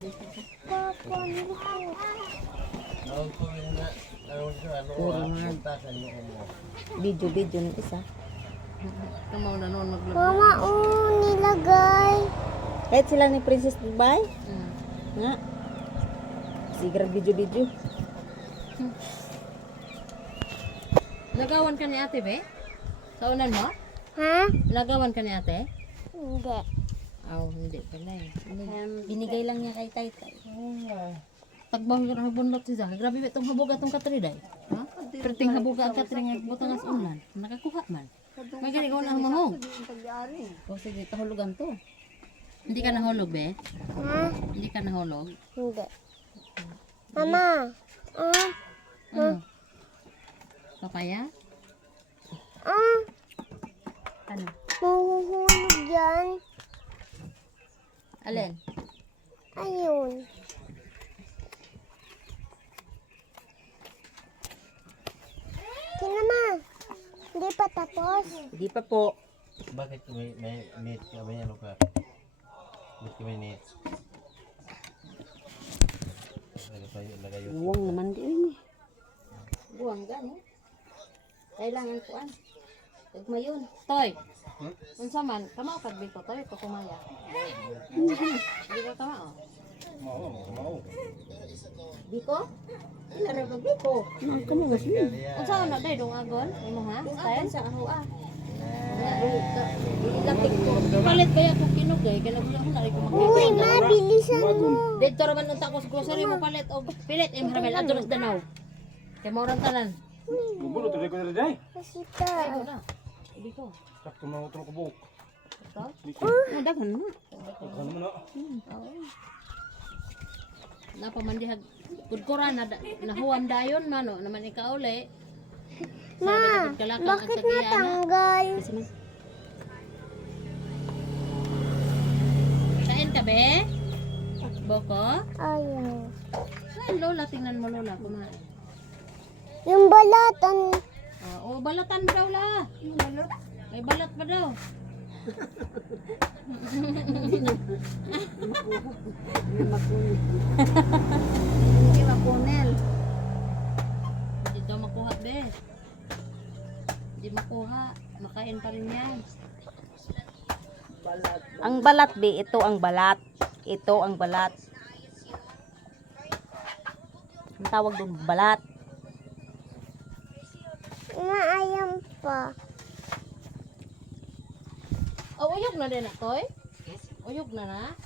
Video ng isa. Mama, nilagay. Kahit sila ni Princess Dubai. Nga. Sige, video. Nagawan ka ni ate, be? Sa unan mo? Ha? Nagawan ka ni ate? Hindi. Hindi pala eh. Binigay lang niya kay Taytay. Tagbawin ka ng bunot si Zah. Grabe ba itong habog atong Katri day? Ha? Perting habog ang Katri nga butang as unan. Nakakuha man. May gani ko lang mahong. O sige, kahulugan to. Hindi ka nahulog, be? Ha? Hindi ka nahulog? Hindi. Mama. Ano? Papaya? Ano? Mahuhulog yan. Alin? Ayun. Kinama. Hindi pa tapos. Hindi pa po. Bakit may net ka? May ano ka? Bakit may net? Lagay yun. Buwang naman din eh. Buwang gani. Kailangan ko an. Tagmayon. Toy. Unsa man, kamao pag bito toy ko kumaya. Di ka kamao? Mau. Biko? Ila ra pag biko. Kamo mas yun. Unsa na day dong agon? Imo ha? Style sa aho ah. Ilapik ko. Palit kaya ko kinugay kay nagula ko na rin ko makita. Uy, ma, bilisan mo. Dito ra man unta ko sa grocery mo palit og pilit im haramel adto sa Danaw. Kay mo ran tanan. Gulo tuloy ko na rin. Kasita. Ay na. Biko. Sakto na utol ko buhok. Ito? Daghan mo. Ano mo na? Napamandihag kudkuran na nahuam dayon mano naman ikaw uli. Ma, bakit natanggal? Kain ka be? Boko? Ayaw. Ay lola, tingnan mo lola kumain. Yung balatan. Balatan daw la. May balat pa daw. Hindi makunel. Hindi daw makuha be. Hindi makuha. Makain pa rin yan. Ang balat be, ito ang balat. Ito ang balat. Ang tawag doon balat. Maayam pa. Uyog na din na toy? Uyog na na?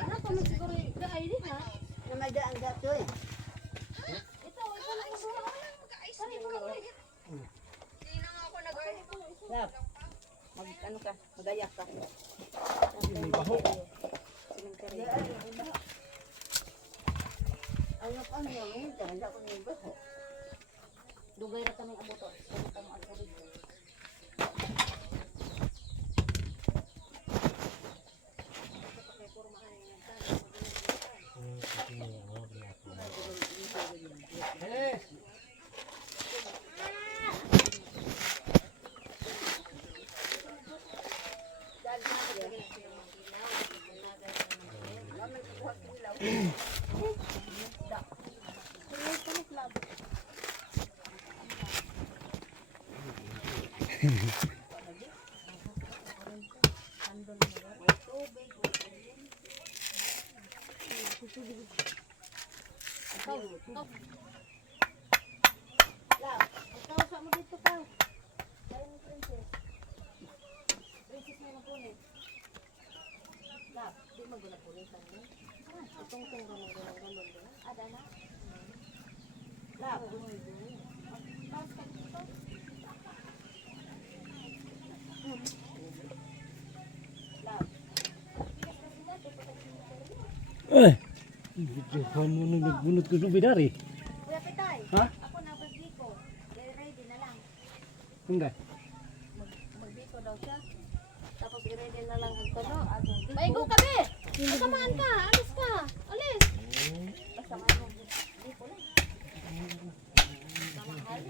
Ano pa mo siguro gaay din ha? Namada ang gato eh. Ito lang siguro. Lab. Ano ka? Magayak ka. Dugay na kami abuto. Kami ang dito. Kamu nagbunot ko sa bidari. Kuya Pitay, Ha? ako na magbiko. Ready na lang. Hindi. Magbiko daw siya. Tapos i-ready na lang ang tono. Maigo ka be! Samahan ka! Alis ka! Alis! Samahan mo. Biko lang. Samahan.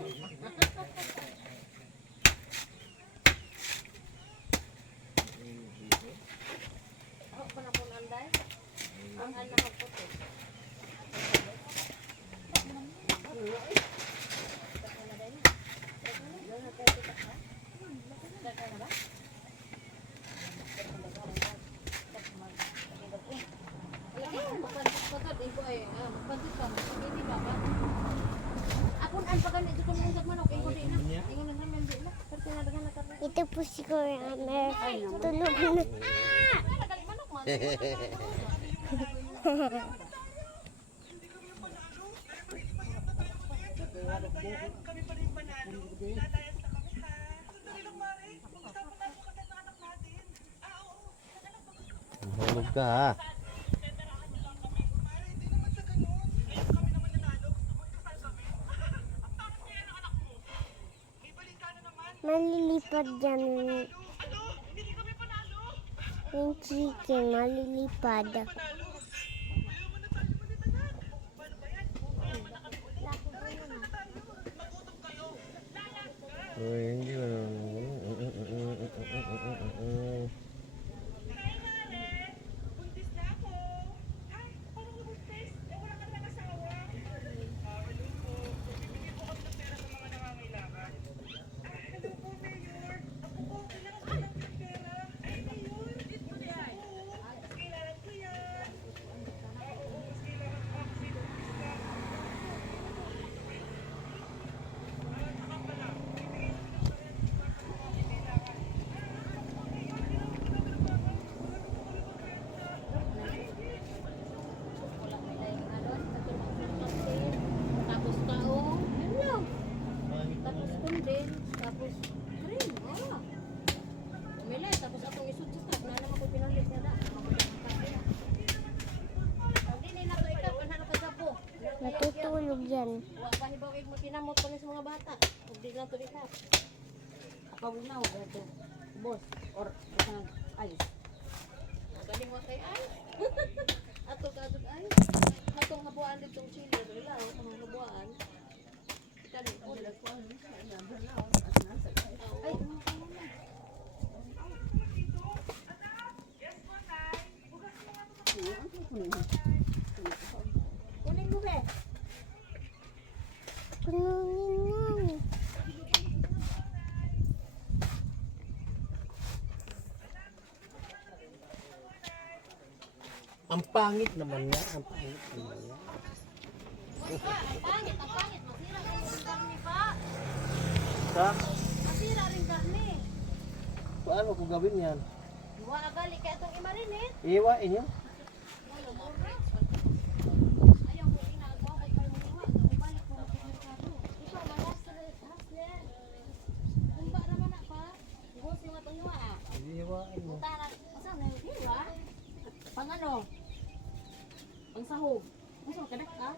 Kuan pa ganito kung usap manok ay kudi na. Ingon na naman di na. Pero tinadagan na karne. Ito po si Kuya Amer. Tulog na. Nagali manok man. Hulog ka ha. Malilipad dyan. Yung chicken, malilipad. Uy, hindi mo. Tapos taong, yun lang. Tapos kundin, tapos cream. Oh. Umili, tapos atong isud sa stop. Na naman ko pinalit na da. Hindi na to ikaw, kanhan ka sa po. Natutulog yan. Wa pa ni bawig makinamot pa ni sa mga bata. Hindi na to ikaw. Pawinaw, ito. Boss, or isang ice. Galing mo kay ice. Ato ka ice. Atong habuan ditong chili. Wala, atong habuan. Kani, wala ko ano. Ay, kunin mo be. Kununin yan. Ang pangit naman niya. Ang pangit naman niya. Ang pangit. Masira rin yung karne pa. Sa? Masira rin karne. Paano ko gawin yan? Wa agali kaya itong imarinate. Iwain niyo? Ayaw ko ginagawa kay kayo mga balik mo sa merkado. Ikaw mahasler. Kumba naman na pa. Gos yung atong iwa ah. Iwain mo. Tara, saan na yung iwa? Pang ano? Pang sahog. Gusto ka na ka?